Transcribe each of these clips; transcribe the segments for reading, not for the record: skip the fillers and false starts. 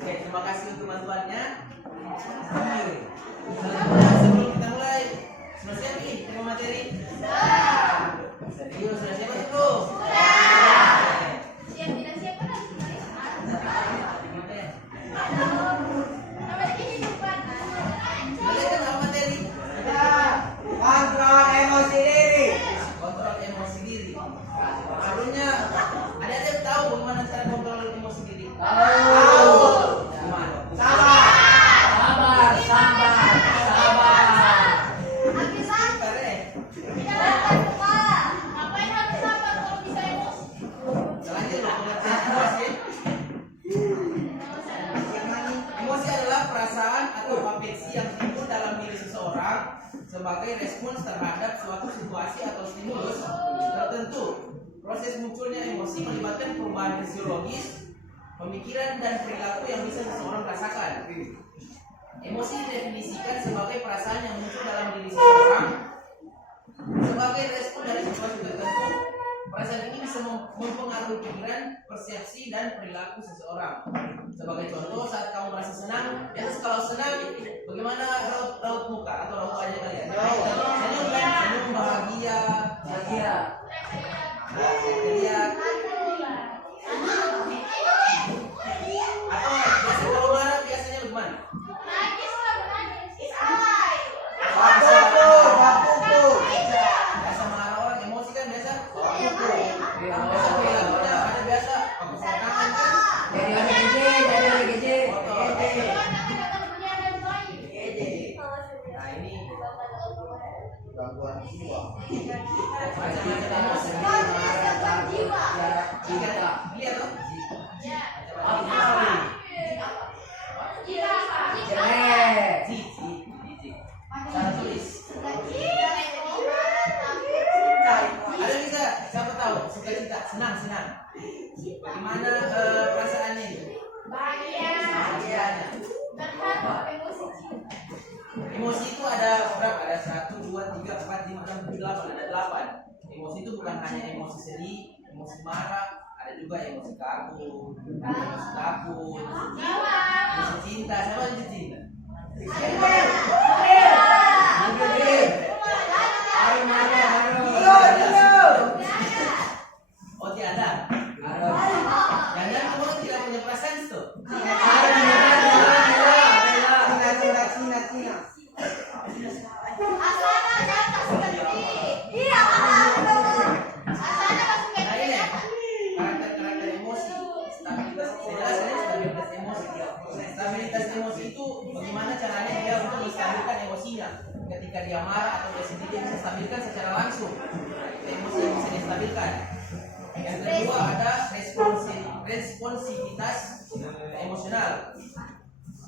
Oke, terima kasih untuk bantuannya. Sebelum kita mulai, sudah siap nih tema materi? Serius, sudah siap itu? Siap tidak siap kan? Kontrol emosi diri. Kontrol emosi diri. Sebelumnya, ada yang tahu bagaimana cara kontrol emosi diri? Tahu. Gimana? Sabar. Habis sabar. Jangan kepala. Ngapain harus sabar kalau bisa emosi? Selanjutnya, pengertian emosi. Emosi adalah perasaan atau afeksi yang timbul dalam diri seseorang sebagai respons terhadap suatu situasi atau stimulus tertentu. Proses munculnya emosi melibatkan perubahan fisiologis, pemikiran, dan perilaku yang bisa seseorang rasakan. Emosi didefinisikan sebagai perasaan yang muncul dalam diri seseorang sebagai respon dari situasi tertentu. Perasaan ini bisa mempengaruhi pikiran, persepsi, dan perilaku seseorang. Sebagai contoh, saat kamu merasa senang, biasanya kalau senang, bagaimana raut muka atau raut wajah kalian? Senyum kan? Senyum, bahagia. Lihat. Atau biasa kalau marah biasanya bagaimana? Biasa marah orang emosi kan biasa? Biasa perilakunya ada biasa pakai tangan kan? Nah ini Gangguan jiwa. macam-macam emosi. Lihat tuh. Cara tulis. Ada bisa siapa tahu sukacita, senang. Bagaimana perasaannya itu? Bahagianya. Emosi itu ada berapa? Ada 1, 2, 3, 4, 5, 6, 7, 8. Ada 8. Emosi itu bukan hanya emosi sedih, emosi marah, ada juga emosi kagum, emosi takut, emosi cinta. Siapa emosi cinta? Oh tiada. Jangan kamu tidak punya perasaan itu. Cina. Nah ini karakter emosi, stabilitas. Saya jelaskan stabilitas emosi. Stabilitas emosi itu bagaimana caranya dia untuk menstabilkan emosinya. Ketika dia marah atau dia sedih, dia bisa stabilkan secara langsung. Emosi yang bisa distabilkan. Yang kedua ada responsivitas emosional.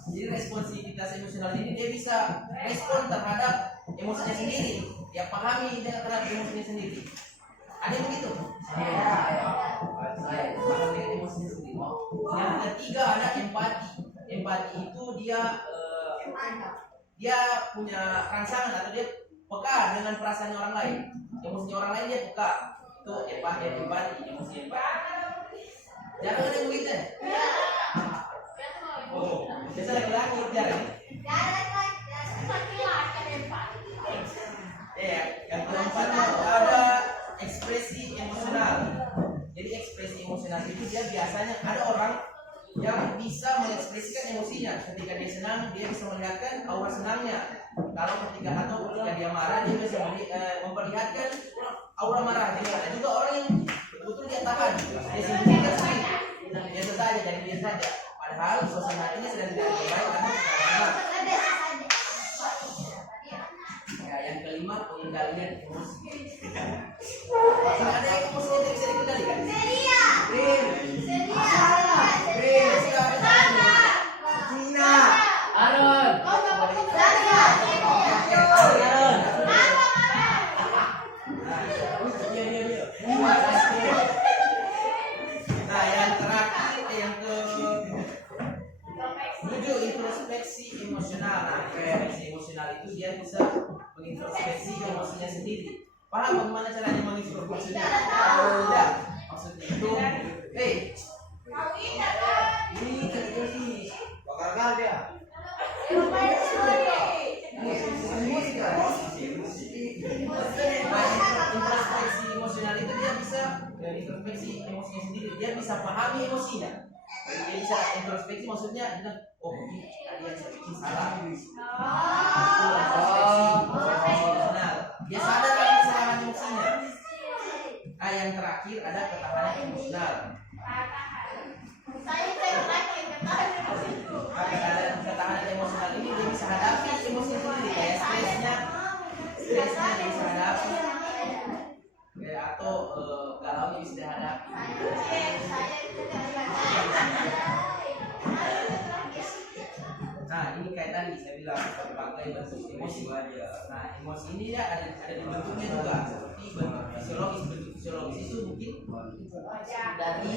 Jadi responsivitas emosional ini dia bisa respon terhadap emosinya sendiri. Dia pahami terhadap emosinya sendiri. Ada yang begitu? Saya paham dengan emosinya sendiri. Yang ketiga ada empati. Empati itu dia punya rangsangan atau dia peka dengan perasaan orang lain. Emosinya orang lain dia peka. Itu empati, emosi empati. Jarang ada yang begitu ya? Oh, biasa laki-laki jarang. Ya, yang keempat ada ekspresi emosional. Jadi ekspresi emosional itu dia biasanya ada orang yang bisa mengekspresikan emosinya. Ketika dia senang, dia bisa melihatkan aura senangnya. Kalau ketika dia marah, dia bisa memperlihatkan aura marah. Jadi ada juga orang yang betul dia tahan, dia sembunyikan sendiri. Biasa saja, jadi biasa saja. Padahal suasana hatinya sedang tidak baik karena sedang marah. kelima, pengendalian emosi. Ada yang emosi yang bisa dikendalikan? Ceria. Rim. Ceria. Cina. Aaron. Nah, yang terakhir yang ke 7, introspeksi emosional. Nah, introspeksi emosional itu dia bisa mengintrospeksi emosinya sendiri. Paham bagaimana caranya mengintrospeksinya? Tidak. Maksudnya itu, ini terjadi. Bakar gal dia. Introspeksi emosional itu dia bisa introspeksi emosinya sendiri. Dia bisa pahami emosinya. Dia bisa introspeksi maksudnya bilang, oh ini tadi yang saya bikin salah. Itu introspeksi emosional. Dia sadar akan kesalahan emosinya. Nah, yang terakhir ada ketahanan emosional. Ketahanan emosional ini dia bisa hadapi emosi sendiri, kayak stresnya dia bisa hadapi, atau galaunya bisa dihadapi. Nah, ini kayak tadi saya bilang berbagai bentuk emosi. Nah, emosi ini ya ada di bentuknya juga, seperti bentuk fisiologis itu mungkin dari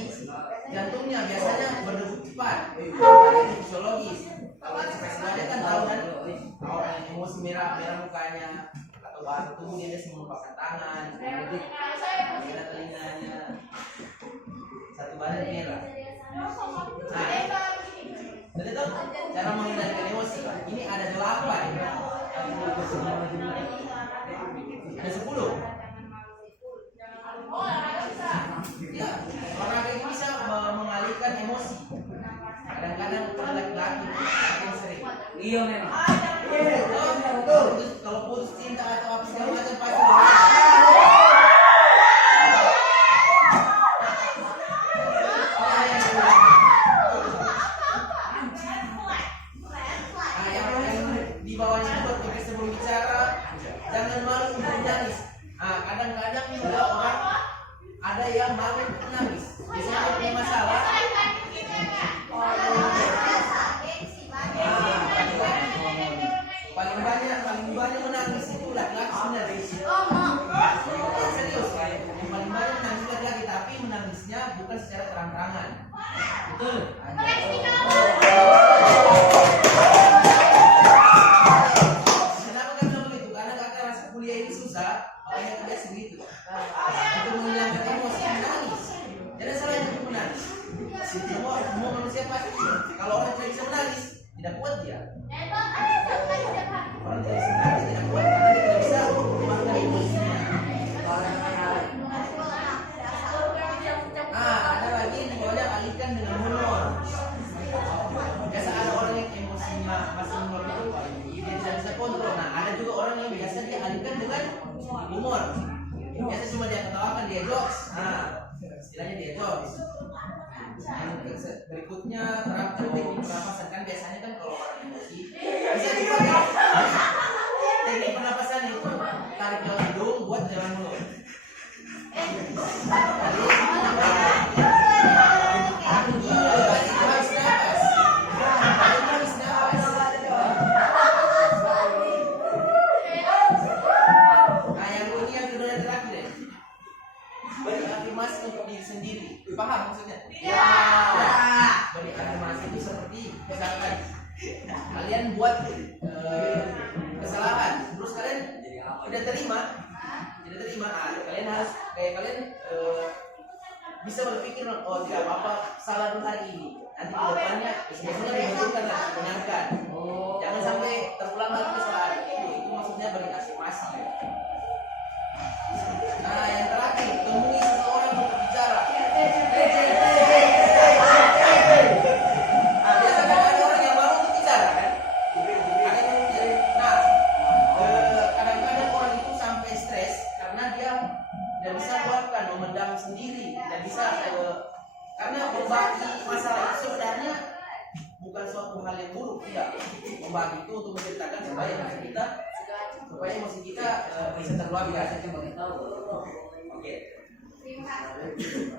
jantungnya biasanya berdegup cepat, itu fisiologis. Kalau ekspresi wajah kan tahu kan, orang emosi merah mukanya atau bahan tubuh dia melupakan tangan, merah telinganya, satu badan merah. Nah, jadi tuh cara mengendalikan emosi. Ini ada 8. Ada 10. Ya, olahraga ini bisa mengalihkan emosi. Kadang-kadang pada laki-laki yang sering. Iya memang. Kalau putus cinta atau apa segala macam pasti. Di bawahnya buat kita sebelum bicara, jangan malu untuk menangis. Kadang-kadang juga orang ada yang malu untuk menangis. Biasanya punya masalah. Paling banyak menangis itu laki-laki sebenarnya. Serius, yang paling banyak menangis laki-laki, tapi menangisnya bukan secara terang-terangan. Betul. Kenapa kan bilang begitu? Karena kakak rasa kuliah ini susah, makanya kerja segitu. Untuk menghilangkan emosi menangis. Jadi salah itu menangis. Semua manusia pasti. Kalau orang tidak bisa menangis, tidak kuat dia. Orang tidak bisa menangis tidak kuat karena dia tidak bisa mengeluarkan emosinya. Ada lagi yang dibawanya alihkan dengan humor. Biasa ada orang yang emosinya masih humor itu dia tidak bisa kontrol. Nah, ada juga orang yang biasa dia alihkan dengan humor. Biasa cuma dia ketawakan, dia jokes. Nah, istilahnya dia jokes. Berikutnya terapkan teknik pernapasan. Kan biasanya kan kalau orang emosi bisa juga teknik pernapasan itu tarik dalam hidung buat jalan mulut. Beri afirmasi untuk diri sendiri. Paham maksudnya? Iya. Beri afirmasi itu seperti misalkan kalian buat kesalahan, terus kalian tidak terima, kalian harus kalian bisa berpikir, oh tidak apa-apa, salah dulu hari ini. Nanti ke depannya biasanya dibentukkan dan dibenarkan. Jangan sampai terulang lagi kesalahan itu maksudnya beri afirmasi. Nah, yang terakhir, temui seseorang untuk bicara. Biasanya ada orang yang malu untuk bicara kan? Kadang-kadang orang itu sampai stres karena dia tidak bisa keluarkan, memendam sendiri, tidak bisa karena berbagi masalah itu sebenarnya bukan suatu hal yang buruk, tidak. Membagi itu untuk menceritakan supaya kita supaya emosi kita bisa terluapkan. Oke. Terima kasih.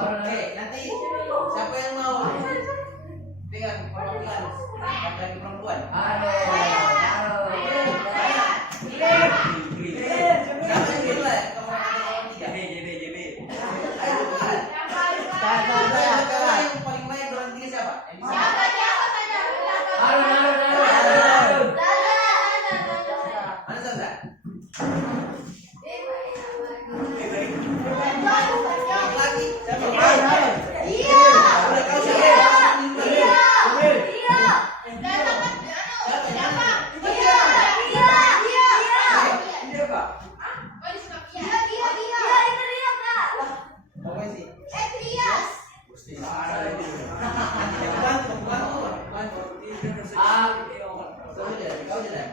Oke, nanti siapa yang mau pegang perwakilan dari perempuan? Siapa yang mulai? Kamu tiga. Ayo cepat. Sekarang yang paling banyak dalam tiga siapa? Mana Sandra? Lagi siapa? Udah kau siapa? Kamu sih. Kau sudah.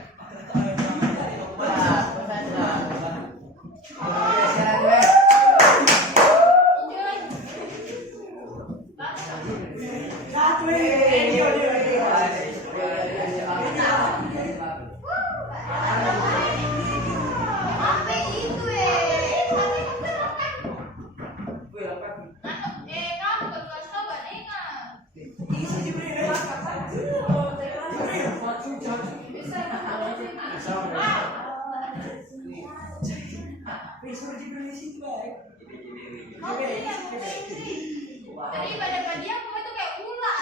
Daripada dia kamu itu kayak ular.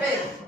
Hey,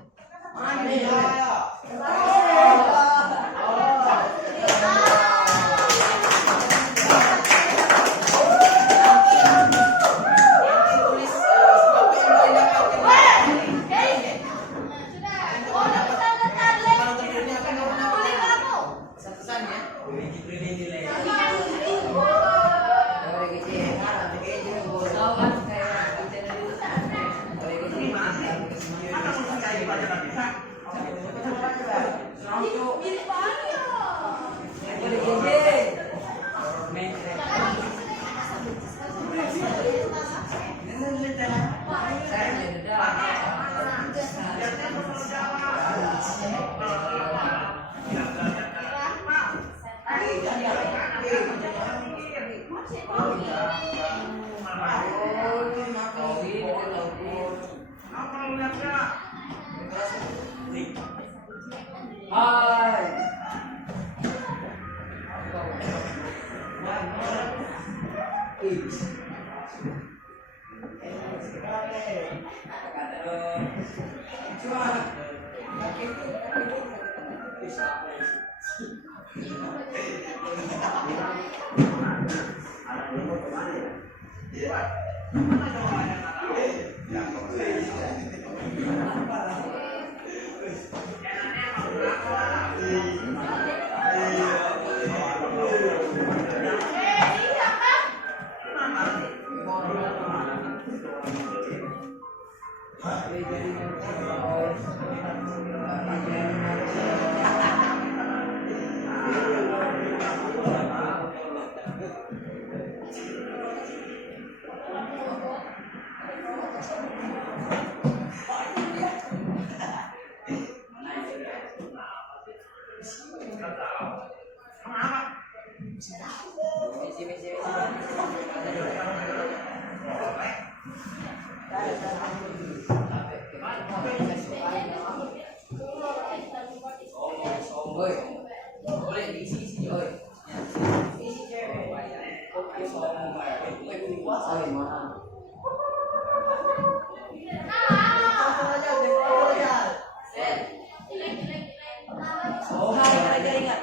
Oi, boleh diisi oi. Isi cewek. Oi, mana? Oh, hai jaringan.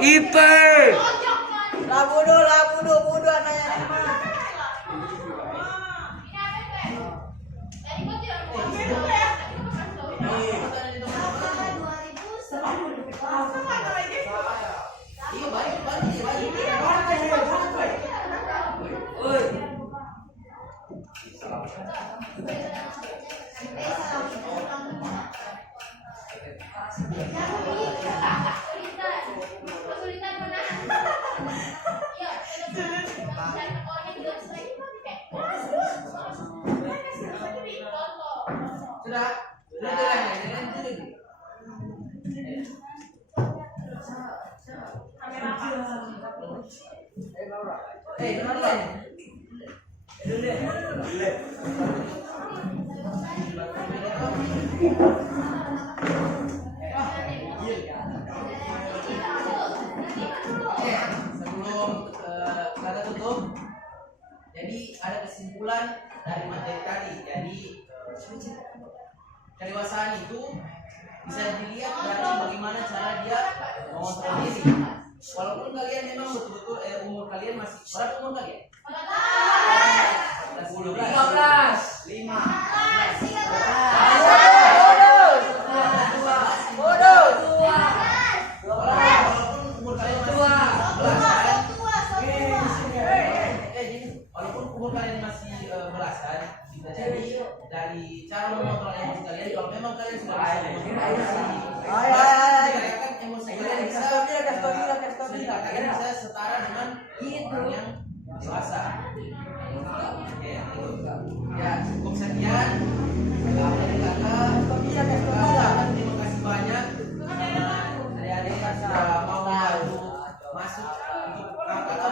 Iper. Labudu anaknya lima. Sebelum kata tutup Jadi ada kesimpulan dari materi tadi. Jadi kedewasaan itu bisa dilihat dari bagaimana cara dia mengontrol diri. Walaupun kalian memang betul-betul umur kalian masih berapa umur kalian? 13. 15. Walaupun umur kalian masih belasan, bisa jadi dari cara mengontrol emosi kalian. Kalau memang kalian sudah bisa emosi kalian bisa kalian bisa setara dengan orang yang dewasa. Oke, ya cukup sekian. Terima kasih banyak adik-adik yang sudah mau masuk untuk kakak